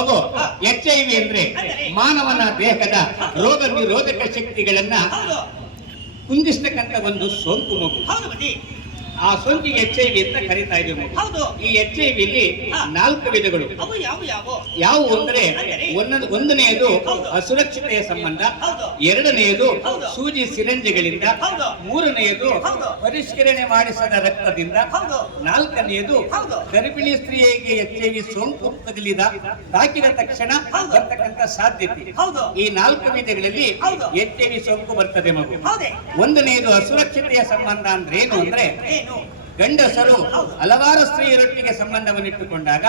ಮಗು HIV ಅಂದ್ರೆ ಮಾನವನ ದೇಹದ ರೋಗ ನಿರೋಧಕ ಶಕ್ತಿಗಳನ್ನ ಕುಂದಿಸ್ತಕ್ಕಂಥ ಒಂದು ಸೋಂಕು ಮಗು. ಆ ಸೋಂಕಿಗೆ HIV ಅಂತ ಕರೀತಾ ಇದ್ದೀವಿ. ಈ HIV ಇಲ್ಲಿ 4 ವಿಧಗಳು. ಯಾವುವು ಅಂದ್ರೆ ಒಂದನೆಯದು ಅಸುರಕ್ಷತೆಯ ಸಂಬಂಧ, ಎರಡನೆಯದು ಸೂಜಿ ಸಿರಂಜಿಗಳಿಂದ, ಮೂರನೆಯದು ಪರಿಷ್ಕರಣೆ ಮಾಡಿಸದ ರಕ್ತದಿಂದ, ನಾಲ್ಕನೆಯದು ಗರ್ಭಿಣಿ ಸ್ತ್ರೀಯರಿಗೆ HIV ಸೋಂಕು ತಾಕಿದ ತಕ್ಷಣ ಬರ್ತಕ್ಕಂಥ ಸಾಧ್ಯತೆ. ಈ 4 ವಿಧಗಳಲ್ಲಿ HIV ಸೋಂಕು ಬರ್ತದೆ ಮಗು. ಒಂದನೆಯದು ಅಸುರಕ್ಷತೆಯ ಸಂಬಂಧ ಅಂದ್ರೆ ಏನು ಅಂದ್ರೆ ಗಂಡಸರು ಹಲವಾರು ಸ್ತ್ರೀಯರೊಟ್ಟಿಗೆ ಸಂಬಂಧವನ್ನಿಟ್ಟುಕೊಂಡಾಗ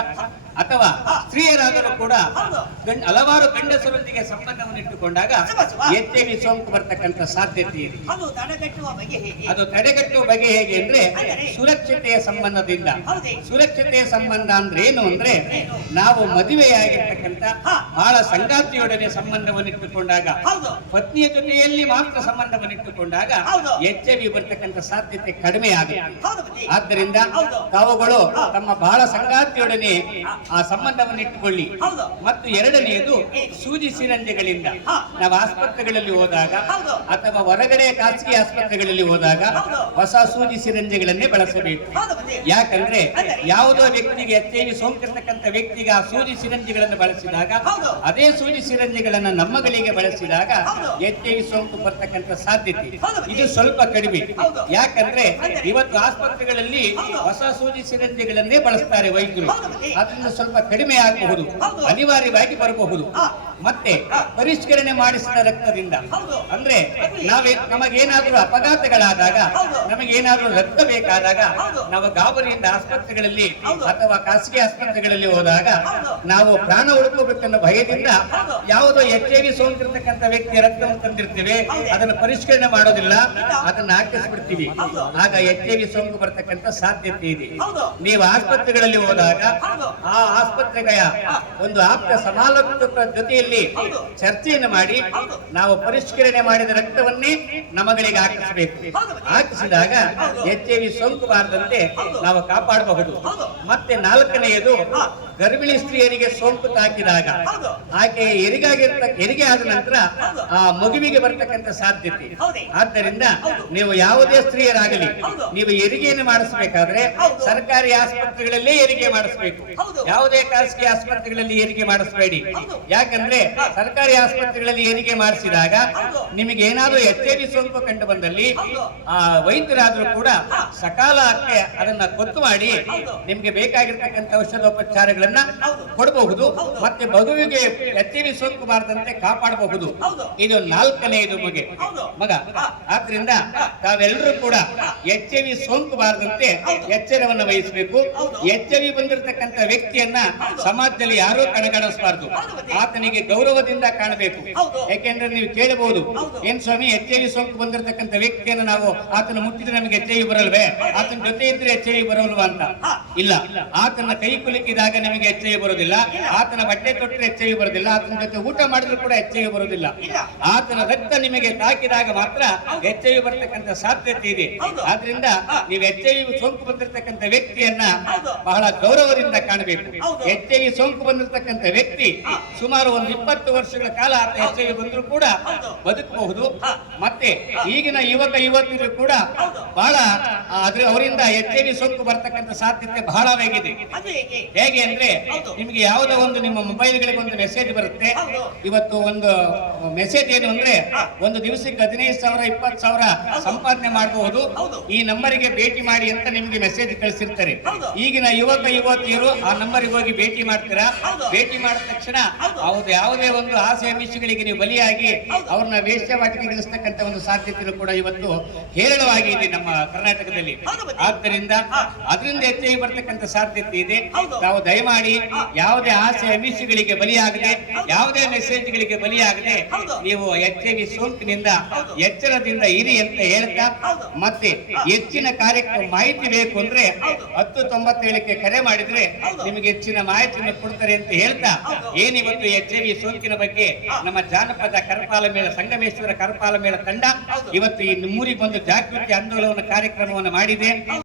ಅಥವಾ ಸ್ತ್ರೀಯರಾದರೂ ಕೂಡ ಹಲವಾರು ಗಂಡಸರೊಂದಿಗೆ ಸಂಬಂಧವನ್ನಿಟ್ಟುಕೊಂಡಾಗ HIV ಸೋಂಕು ಬರ್ತಕ್ಕಂಥ ಸಾಧ್ಯತೆ ಇದೆ. ಅದು ತಡೆಗಟ್ಟುವ ಬಗೆ ಹೇಗೆ ಅಂದ್ರೆ ಸುರಕ್ಷತೆಯ ಸಂಬಂಧದಿಂದ. ಸುರಕ್ಷತೆಯ ಸಂಬಂಧ ಅಂದ್ರೆ ಏನು ಅಂದ್ರೆ ನಾವು ಮದುವೆಯಾಗಿರ್ತಕ್ಕಂಥ ಬಹಳ ಸಂಗಾತಿಯೊಡನೆ ಸಂಬಂಧವನ್ನಿಟ್ಟುಕೊಂಡಾಗ, ಪತ್ನಿಯ ಜೊತೆಯಲ್ಲಿ ಮಾತ್ರ ಸಂಬಂಧವನ್ನಿಟ್ಟುಕೊಂಡಾಗ HIV ಬರ್ತಕ್ಕಂಥ ಸಾಧ್ಯತೆ ಕಡಿಮೆ ಆಗುತ್ತೆ. ಆದ್ದರಿಂದ ತಾವುಗಳು ತಮ್ಮ ಬಹಳ ಸಂಗಾತಿಯೊಡನೆ ಆ ಸಂಬಂಧವನ್ನು ಇಟ್ಟುಕೊಳ್ಳಿ. ಮತ್ತು ಎರಡನೆಯದು ಸೂಜಿ ಸಿರಂಜಿಗಳಿಂದ ನಾವು ಆಸ್ಪತ್ರೆಗಳಲ್ಲಿ ಹೋದಾಗ ಅಥವಾ ಹೊರಗಡೆ ಖಾಸಗಿ ಆಸ್ಪತ್ರೆಗಳಲ್ಲಿ ಹೋದಾಗ ಹೊಸ ಸೂಜಿ ಸಿರಂಜಿಗಳನ್ನೇ ಬಳಸಬೇಕು. ಯಾಕಂದ್ರೆ ಯಾವುದೋ ವ್ಯಕ್ತಿಗೆ HIV ಸೋಂಕಿರ್ತಕ್ಕಂಥ ವ್ಯಕ್ತಿಗೆ ಆ ಸೂಜಿ ಸಿರಂಜಿಗಳನ್ನು ಬಳಸಿದಾಗ ಅದೇ ಸೂಜಿ ಸಿರಂಜಿಗಳನ್ನು ನಮ್ಮಗಳಿಗೆ ಬಳಸಿದಾಗ HIV ಸೋಂಕು ಬರ್ತಕ್ಕಂಥ ಸಾಧ್ಯತೆ ಇದು ಸ್ವಲ್ಪ ಕಡಿಮೆ. ಯಾಕಂದ್ರೆ ಇವತ್ತು ಆಸ್ಪತ್ರೆಗಳಲ್ಲಿ ಹೊಸ ಸೂಜಿ ಸಿರಂಜಿಗಳನ್ನೇ ಬಳಸ್ತಾರೆ ವೈದ್ಯರು. ಅದರಿಂದ ಸ್ವಲ್ಪ ಕಡಿಮೆ ಆಗಬಹುದು, ಅನಿವಾರ್ಯವಾಗಿ ಬರಬಹುದು. ಮತ್ತೆ ಪರಿಷ್ಕರಣೆ ಮಾಡಿಸಿದ ರಕ್ತದಿಂದ ಅಂದ್ರೆ ನಮಗೇನಾದ್ರೂ ಅಪಘಾತಗಳಾದಾಗ, ನಮಗೇನಾದ್ರೂ ರಕ್ತ ಬೇಕಾದಾಗ ನಾವು ಗಾಬರಿಯಿಂದ ಆಸ್ಪತ್ರೆಗಳಲ್ಲಿ ಅಥವಾ ಖಾಸಗಿ ಆಸ್ಪತ್ರೆಗಳಲ್ಲಿ ಹೋದಾಗ ನಾವು ಪ್ರಾಣ ಉಳ್ಕೋಬೇಕನ್ನೋ ಭಯದಿಂದ ಯಾವುದೋ HIV ಸೋಂಕಿರ್ತಕ್ಕಂಥ ವ್ಯಕ್ತಿಯ ರಕ್ತವನ್ನು ತಂದಿರ್ತೀವಿ, ಅದನ್ನು ಪರಿಷ್ಕರಣೆ ಮಾಡೋದಿಲ್ಲ, ಅದನ್ನ ಹಾಕಿಸ್ಬಿಡ್ತೀವಿ. ಆಗ HIV ಸೋಂಕು ಬರ್ತಕ್ಕಂಥ ಸಾಧ್ಯತೆ ಇದೆ. ನೀವು ಆಸ್ಪತ್ರೆಗಳಲ್ಲಿ ಹೋದಾಗ ಆ ಆಸ್ಪತ್ರೆಯ ಒಂದು ಆಪ್ತ ಸಮಾಲೋಚಕರ ಜೊತೆಯಲ್ಲಿ ಚರ್ಚೆಯನ್ನು ಮಾಡಿ ನಾವು ಪರಿಷ್ಕರಣೆ ಮಾಡಿದ ರಕ್ತವನ್ನೇ ನಮಗಳಿಗೆ ಹಾಕಿಸಬೇಕು. ಹಾಕಿಸಿದಾಗ HIV ಸೋಂಕು ಬಾರದಂತೆ ನಾವು ಕಾಪಾಡಬಹುದು. ಮತ್ತೆ ನಾಲ್ಕನೆಯದು ಗರ್ಭಿಣಿ ಸ್ತ್ರೀಯರಿಗೆ ಸೋಂಕು ತಾಕಿದಾಗ ಆಕೆ ಹೆರಿಗೆ ಆದ ನಂತರ ಆ ಮಗುವಿಗೆ ಬರ್ತಕ್ಕಂಥ ಸಾಧ್ಯತೆ. ಆದ್ದರಿಂದ ನೀವು ಯಾವುದೇ ಸ್ತ್ರೀಯರಾಗಲಿ ನೀವು ಹೆರಿಗೆಯನ್ನು ಮಾಡಿಸಬೇಕಾದ್ರೆ ಸರ್ಕಾರಿ ಆಸ್ಪತ್ರೆಗಳಲ್ಲೇ ಹೆರಿಗೆ ಮಾಡಿಸಬೇಕು. ಯಾವುದೇ ಖಾಸಗಿ ಆಸ್ಪತ್ರೆಗಳಲ್ಲಿ ಹೆರಿಗೆ ಮಾಡಿಸಬೇಡಿ. ಯಾಕಂದ್ರೆ ಸರ್ಕಾರಿ ಆಸ್ಪತ್ರೆಗಳಲ್ಲಿ ಹೆರಿಗೆ ಮಾಡಿಸಿದಾಗ ನಿಮಗೆ ಏನಾದ್ರೂ HIV ಸೋಂಕು ಕಂಡು ಬಂದಲ್ಲಿ ಆ ವೈದ್ಯರಾದ್ರೂ ಕೂಡ ಸಕಾಲಕ್ಕೆ ಅದನ್ನ ಗೊತ್ತು ಮಾಡಿ ನಿಮ್ಗೆ ಬೇಕಾಗಿರ್ತಕ್ಕಂಥ ಔಷಧೋಪಚಾರಗಳನ್ನ ಕೊಡಬಹುದು. ಮತ್ತೆ ಮಗುವಿಗೆ HIV ಸೋಂಕು ಬಾರದಂತೆ ಕಾಪಾಡಬಹುದು. ಇದು ನಾಲ್ಕನೆಯದು ಮಗ. ಆದ್ರಿಂದ ತಾವೆಲ್ಲರೂ ಕೂಡ HIV ಸೋಂಕು ಬಾರದಂತೆ ಎಚ್ಚರವನ್ನು ವಹಿಸಬೇಕು. HIV ಬಂದಿರತಕ್ಕಂಥ ವ್ಯಕ್ತಿಯನ್ನ ಸಮಾಜದಲ್ಲಿ ಯಾರೂ ಕಣಗಾಣಿಸಬಾರದು, ಆತನಿಗೆ ಗೌರವದಿಂದ ಕಾಣಬೇಕು. ಯಾಕೆಂದ್ರೆ ನೀವು ಕೇಳಬಹುದು, ಏನ್ ಸ್ವಾಮಿ HIV ಸೋಂಕು ಬಂದಿರತಕ್ಕಂಥ ವ್ಯಕ್ತಿಯನ್ನು ನಾವು ಆತನ ಮುಟ್ಟಿದ್ರೆ ನಮಗೆ HIV ಬರಲ್ವೇ, ಆತನ ಜೊತೆ ಇದ್ರೆ HIV ಬರಲ್ವಾ ಅಂತ. ಇಲ್ಲ, ಆತನ ಕೈ ಕುಲುಕಿದಾಗ ನಮಗೆ HIV ಬರೋದಿಲ್ಲ, ಆತನ ಬಟ್ಟೆ ತೊಟ್ಟರೆ HIV ಬರೋದಿಲ್ಲ, ಆತನ ಜೊತೆ ಊಟ ಮಾಡಿದ್ರು ಕೂಡ HIV ಬರೋದಿಲ್ಲ. ಆತನ ರಕ್ತ ನಿಮಗೆ ತಾಕಿದಾಗ ಮಾತ್ರ HIV ಬರ್ತಕ್ಕಂಥ ಸಾಧ್ಯತೆ ಇದೆ. ಆದ್ರಿಂದ ನೀವು HIV ಸೋಂಕು ಬಂದಿರತಕ್ಕಂಥ ವ್ಯಕ್ತಿಯನ್ನ ಬಹಳ ಗೌರವದಿಂದ ಕಾಣಬೇಕು. HIV ಸೋಂಕು ಬಂದಿರತಕ್ಕಂಥ ವ್ಯಕ್ತಿ ಸುಮಾರು ಒಂದು 20 ವರ್ಷಗಳ ಕಾಲ ಆತ HIV ಬಂದರೂ ಕೂಡ ಬದುಕಬಹುದು. ಮತ್ತೆ ಈಗಿನ ಯುವತಿಯರು ಕೂಡ ಬಹಳ ಅವರಿಂದ HIV ಸೋಂಕು ಬರ್ತಕ್ಕಂಥ ಸಾಧ್ಯತೆ ಬಹಳವಾಗಿದೆ. ಹೇಗೆ ಅಂದ್ರೆ ನಿಮಗೆ ಯಾವುದೋ ಒಂದು ನಿಮ್ಮ ಮೊಬೈಲ್ಗಳಿಗೆ ಒಂದು ಮೆಸೇಜ್ ಬರುತ್ತೆ. ಇವತ್ತು ಒಂದು ಮೆಸೇಜ್ ಏನು ಅಂದ್ರೆ ಒಂದು ದಿವಸಕ್ಕೆ 15,000 20,000 ಸಂಪಾದನೆ ಮಾಡಬಹುದು, ಈ ನಂಬರಿಗೆ ಭೇಟಿ ಮಾಡಿ ಅಂತ ನಿಮ್ಗೆ ಮೆಸೇಜ್ ಕಳಿಸಿರ್ತಾರೆ. ಈಗಿನ ಯುವತಿಯರು ಆ ನಂಬರಿಗೆ ಹೋಗಿ ಭೇಟಿ ಮಾಡ್ತೀರಾ. ಭೇಟಿ ಮಾಡಿದ ತಕ್ಷಣ ಯಾವುದೇ ಒಂದು ಆಸೆ ಅಮಿಷಗಳಿಗೆ ನೀವು ಬಲಿಯಾಗಿ ಅವ್ರನ್ನ ವೇಶ್ಯಾವಾಟಿಕೆಗೊಳಿಸ್ತಕ್ಕಂಥ ಒಂದು ಸಾಧ್ಯತೆ ಕೂಡ ಇವತ್ತು ಹೇರಳವಾಗಿದೆ ನಮ್ಮ ಕರ್ನಾಟಕದಲ್ಲಿ. ಆದ್ದರಿಂದ ಅದರಿಂದ HIV ಬರ್ತಕ್ಕಂಥ ಸಾಧ್ಯತೆ ಇದೆ. ನಾವು ದಯಮಾಡಿ ಯಾವುದೇ ಆಸೆ ಅಮಿಷಗಳಿಗೆ ಬಲಿಯಾಗದೆ, ಯಾವುದೇ ಮೆಸೇಜ್ಗಳಿಗೆ ಬಲಿಯಾಗದೆ ನೀವು HIV ಸೋಂಕಿನಿಂದ ಎಚ್ಚರದಿಂದ ಇರಿ ಅಂತ ಹೇಳ್ತಾ, ಮತ್ತೆ ಹೆಚ್ಚಿನ ಕಾರ್ಯಕ್ರಮ ಮಾಹಿತಿ ಬೇಕು ಅಂದ್ರೆ 1097ಕ್ಕೆ ಕರೆ ಮಾಡಿದ್ರೆ ನಿಮಗೆ ಹೆಚ್ಚಿನ ಮಾಹಿತಿಯನ್ನು ಕೊಡ್ತಾರೆ ಅಂತ ಹೇಳ್ತಾ, ಏನಿವತ್ತು HIV ಸೋಂಕಿನ ಬಗ್ಗೆ ನಮ್ಮ ಜಾನಪದ ಕರಪಾಲ ಮೇಳ, ಸಂಗಮೇಶ್ವರ ಕರಪಾಲ ಮೇಳ ತಂಡ ಇವತ್ತು ಈ ನಿಮ್ಮೂರಿಗೆ ಬಂದು ಜಾಗೃತಿ ಆಂದೋಲನ ಕಾರ್ಯಕ್ರಮವನ್ನು ಮಾಡಿದೆ.